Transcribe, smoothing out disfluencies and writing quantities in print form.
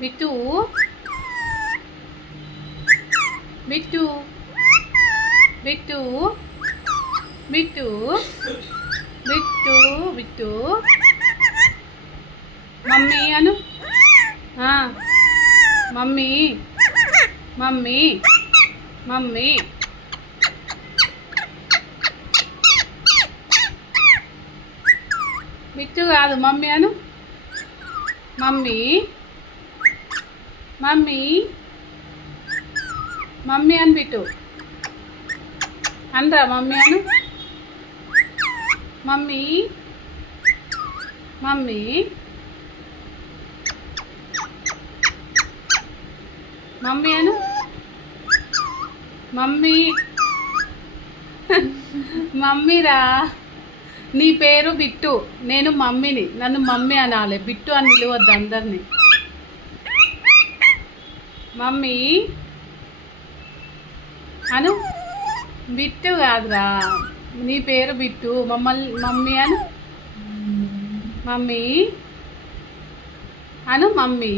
bit Bittu Bittu Bittu Bittu Bittu mummy అను mummy mummy mummy Bittu కాదు mummy అను మమ్మీ మమ్మీ మమ్మీ అని బిట్టు అనరా మమ్మీ అను మమ్మీ మమ్మీ మమ్మీ అను మమ్మీ మమ్మీరా నీ పేరు బిట్టు నేను మమ్మీని నన్ను మమ్మీ అనాలి బిట్టు అని పిలవద్దు అందరినీ మమ్మీ అను బిట్టు కాదురా నీ పేరు బిట్టు మమ్మల్ని మమ్మీ అను మమ్మీ అను మమ్మీ